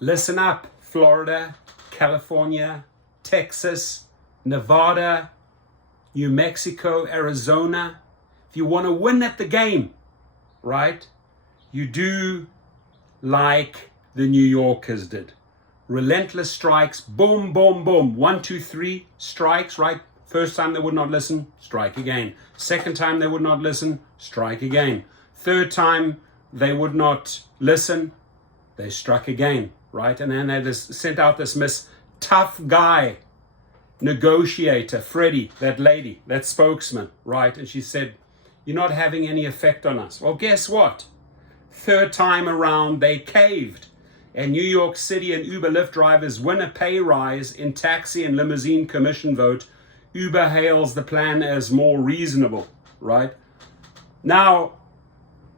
Listen up, Florida, California, Texas, Nevada, New Mexico, Arizona. If you want to win at the game, right, you do like the New Yorkers did. Relentless strikes, boom, boom, boom. 1, 2, 3 strikes, right? First time they would not listen, strike again. Second time they would not listen, strike again. Third time they would not listen, they struck again, right? And then they just sent out this tough guy negotiator, Freddie, that lady, that spokesman, right? And she said, you're not having any effect on us. Well, guess what? Third time around, they caved. And New York City and Uber Lyft drivers win a pay rise in taxi and limousine commission vote. Uber hails the plan as more reasonable, right? Now,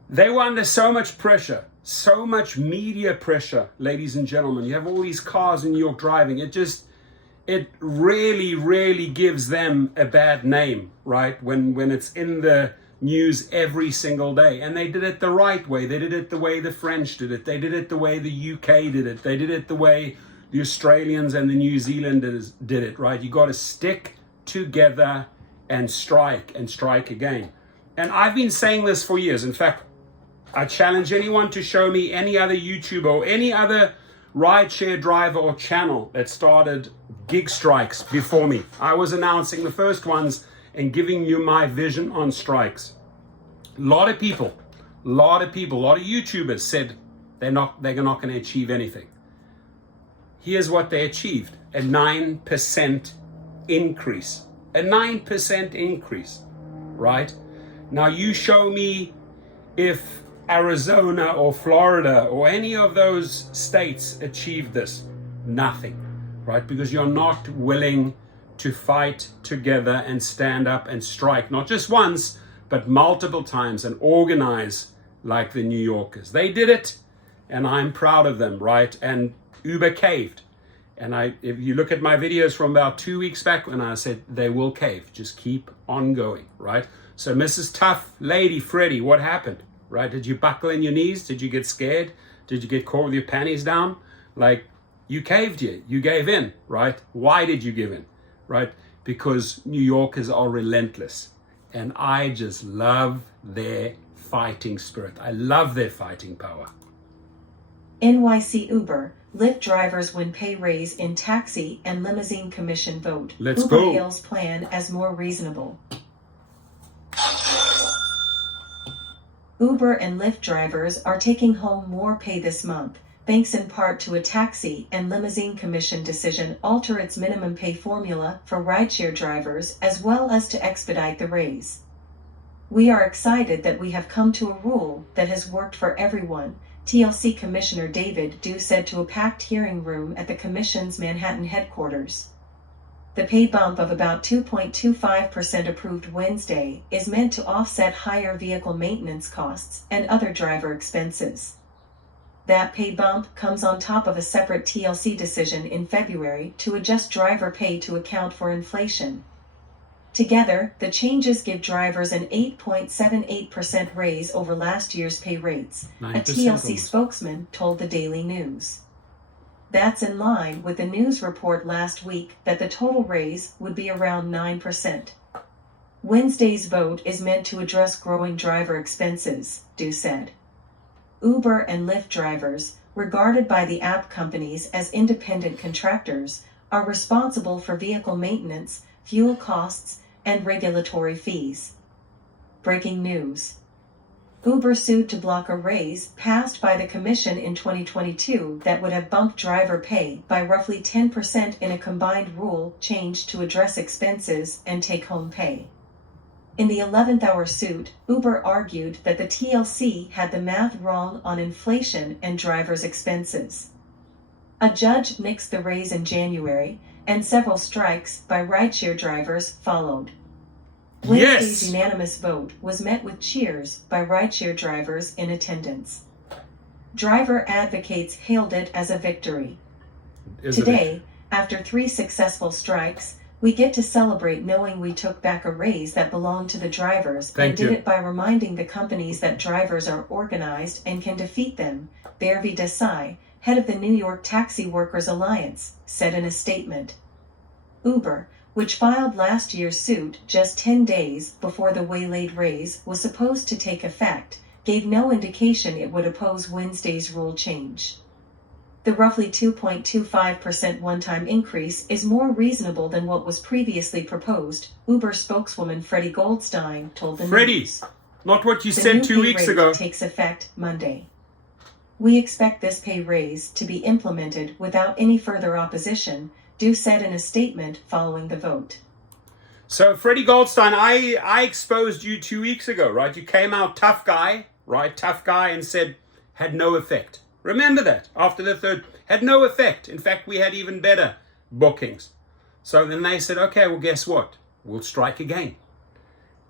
they were under so much pressure, so much media pressure, ladies and gentlemen. You have all these cars in New York driving. It really gives them a bad name, right? When it's in the news every single day. And they did it the right way. They did it the way the French did it. They did it the way the UK did it. They did it the way the Australians and the New Zealanders did it, right? You got to stick together and strike again. And I've been saying this for years. In fact, I challenge anyone to show me any other YouTuber or any other rideshare driver or channel that started gig strikes before me. I was announcing the first ones and giving you my vision on strikes. A lot of YouTubers said they're not going to achieve anything. Here's what they achieved: a 9% increase. A 9% increase, right? Now you show me if Arizona or Florida or any of those states achieved this. Nothing, right? Because you're not willing to fight together and stand up and strike, not just once, but multiple times, and organize like the New Yorkers. They did it, and I'm proud of them, right? And Uber caved. And if you look at my videos from about 2 weeks back, when I said they will cave, just keep on going, right? So Mrs. Tough Lady Freddie, what happened, right? Did you buckle in your knees? Did you get scared? Did you get caught with your panties down? Like, you caved, you gave in, right? Why did you give in? Right? Because New Yorkers are relentless. And I just love their fighting spirit. I love their fighting power. NYC Uber, Lyft drivers win pay raise in taxi and limousine commission vote. Let's Uber go. hails plan as more reasonable. Uber and Lyft drivers are taking home more pay this month, thanks in part to a taxi and limousine commission decision alter its minimum pay formula for rideshare drivers as well as to expedite the raise. We are excited that we have come to a rule that has worked for everyone, TLC Commissioner David Dew said to a packed hearing room at the Commission's Manhattan headquarters. The pay bump of about 2.25% approved Wednesday is meant to offset higher vehicle maintenance costs and other driver expenses. That pay bump comes on top of a separate TLC decision in February to adjust driver pay to account for inflation. Together, the changes give drivers an 8.78% raise over last year's pay rates, a TLC spokesman told the Daily News. That's in line with the news report last week that the total raise would be around 9%. Wednesday's vote is meant to address growing driver expenses, Dew said. Uber and Lyft drivers, regarded by the app companies as independent contractors, are responsible for vehicle maintenance, fuel costs, and regulatory fees. Breaking news. Uber sued to block a raise passed by the Commission in 2022 that would have bumped driver pay by roughly 10% in a combined rule change to address expenses and take-home pay. In the 11th hour suit, Uber argued that the TLC had the math wrong on inflation and drivers' expenses. A judge nixed the raise in January, and several strikes by rideshare drivers followed. Wednesday's unanimous vote was met with cheers by rideshare drivers in attendance. Driver advocates hailed it as a victory. Today, after 3 successful strikes, we get to celebrate knowing we took back a raise that belonged to the drivers and did it by reminding the companies that drivers are organized and can defeat them, Bhairavi Desai, head of the New York Taxi Workers Alliance, said in a statement. Uber, which filed last year's suit just 10 days before the waylaid raise was supposed to take effect, gave no indication it would oppose Wednesday's rule change. The roughly 2.25% one-time increase is more reasonable than what was previously proposed, Uber spokeswoman Freddie Goldstein told the news. Not what you The said new 2 pay weeks rate ago. takes effect Monday. We expect this pay raise to be implemented without any further opposition, Du said in a statement following the vote. So, Freddie Goldstein, I exposed you 2 weeks ago, right? You came out tough guy, right? Tough guy, and said had no effect. Remember that. After the third, had no effect. In fact, we had even better bookings. So then they said, okay, well, guess what? We'll strike again.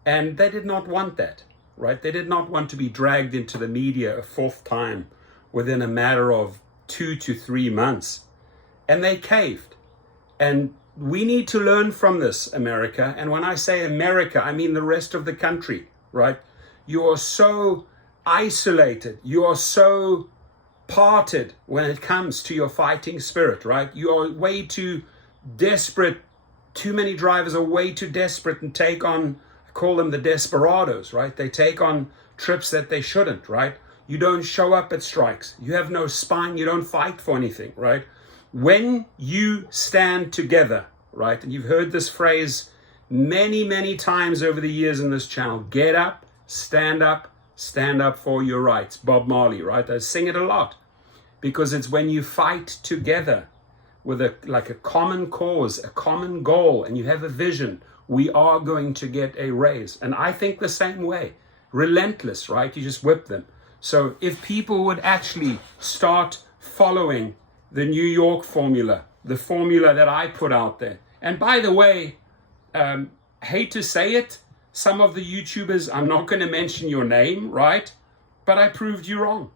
And they did not want that, right? They did not want to be dragged into the media a fourth time within a matter of 2 to 3 months. And they caved. And we need to learn from this, America. And when I say America, I mean the rest of the country, right? You are so isolated. You are so parted when it comes to your fighting spirit, right? You are way too desperate. Too many drivers are way too desperate and take on, I call them the desperados, right? They take on trips that they shouldn't, right? You don't show up at strikes. You have no spine. You don't fight for anything, right? When you stand together, right? And you've heard this phrase many, many times over the years in this channel. Get up, stand up for your rights. Bob Marley, right? I sing it a lot because it's when you fight together with a common cause, a common goal, and you have a vision, we are going to get a raise. And I think the same way. Relentless, right? You just whip them. So if people would actually start following the New York formula, the formula that I put out there. And by the way, hate to say it, some of the YouTubers, I'm not going to mention your name, right? But I proved you wrong.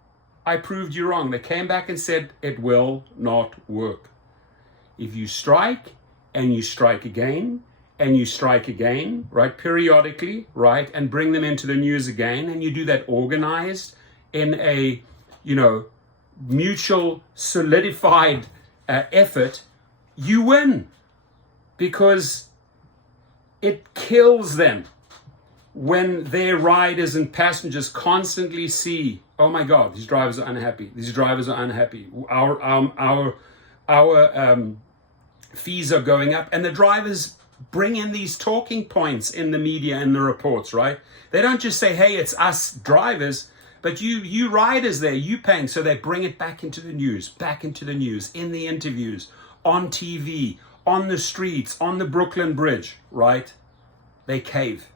I proved you wrong. They came back and said it will not work. If you strike and you strike again and you strike again, right, periodically, right, and bring them into the news again, and you do that organized in a, mutual solidified effort, you win, because it kills them when their riders and passengers constantly see, oh my God, these drivers are unhappy. These drivers are unhappy. Our fees are going up, and the drivers bring in these talking points in the media and the reports, right? They don't just say, hey, it's us drivers. But you riders there, you paying, so they bring it back into the news, in the interviews, on TV, on the streets, on the Brooklyn Bridge, right? They cave.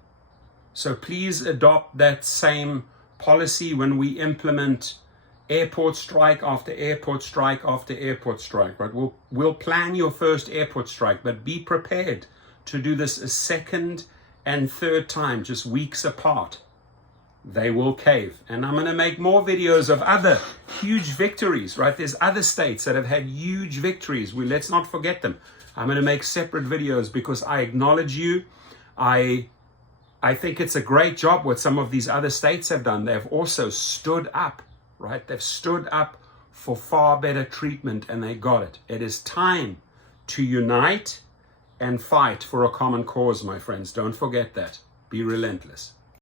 So please adopt that same policy when we implement airport strike after airport strike after airport strike, right? We'll plan your first airport strike, but be prepared to do this a second and third time, just weeks apart. They will cave. And I'm going to make more videos of other huge victories, right? There's other states that have had huge victories. Let's not forget them. I'm going to make separate videos because I acknowledge you. I think it's a great job what some of these other states have done. They've also stood up, right? They've stood up for far better treatment, and they got it. It is time to unite and fight for a common cause, my friends. Don't forget that. Be relentless.